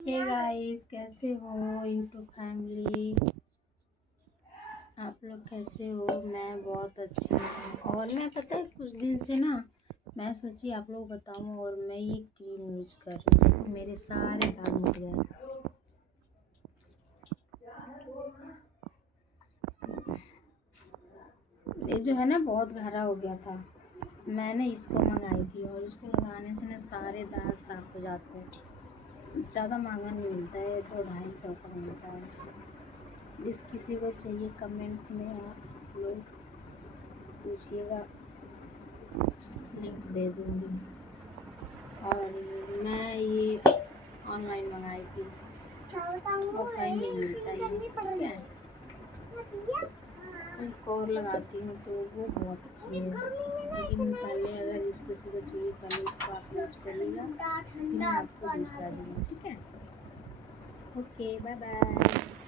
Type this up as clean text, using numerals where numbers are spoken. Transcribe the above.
Hey guys, कैसे हो YouTube family. आप लोग कैसे हो? मैं बहुत अच्छी हूँ। और मैं पता है कुछ दिन से ना मैं सोची आप लोग बताऊँ, और मैं ये क्रीम यूज कर रही हूँ तो मेरे सारे दाग मिट गए। ये जो है ना बहुत गहरा हो गया था। मैंने इसको मंगाई थी और इसको लगाने से ना सारे दाग साफ हो जाते हैं। ज़्यादा महंगा नहीं मिलता है, 200-250 का मिलता है। जिस किसी को चाहिए कमेंट में आप लोग पूछिएगा, लिंक दे दूँगी। और मैं ये ऑनलाइन मंगाई थी, ऑफलाइन नहीं मिलता ये, ठीक है। एक और लगाती हूँ तो वो बहुत अच्छी है, लेकिन पहले अगर इस किसी को चाहिए पहले इसको आप यूज करिएगा, फिर मैं आपको दूसरा दूँगी, ठीक है। Okay, bye bye.